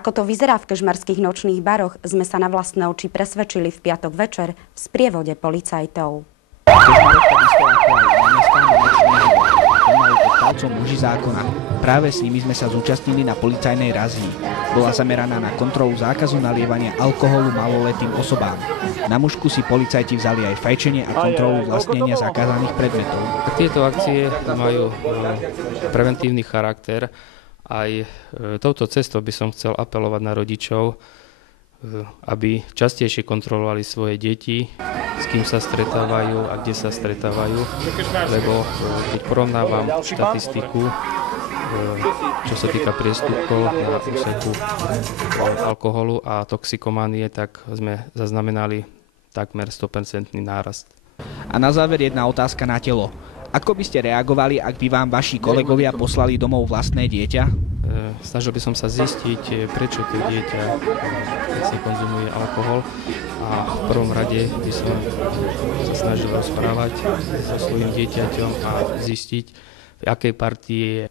Ako to vyzerá v kežmarských nočných baroch, sme sa na vlastné oči presvedčili v piatok večer v sprievode policajtov. Muži zákona. Práve s nimi sme sa zúčastnili na policajnej razii. Bola zameraná na kontrolu zákazu nalievania alkoholu maloletým osobám. Na mužku si policajti vzali aj fajčenie a kontrolu vlastnenia zakázaných predmetov. Tieto akcie majú preventívny charakter. Aj touto cestou by som chcel apelovať na rodičov, aby častejšie kontrolovali svoje deti, s kým sa stretávajú a kde sa stretávajú, lebo keď porovnávam štatistiku, čo sa týka priestupkov na úseku alkoholu a toxikománie, tak sme zaznamenali takmer 100% nárast. A na záver jedna otázka na telo. Ako by ste reagovali, ak by vám vaši kolegovia poslali domov vlastné dieťa? Snažil by som sa zistiť, prečo to dieťa konzumuje alkohol, a v prvom rade by som sa snažil rozprávať so svojím dieťaťom a zistiť, v akej partii je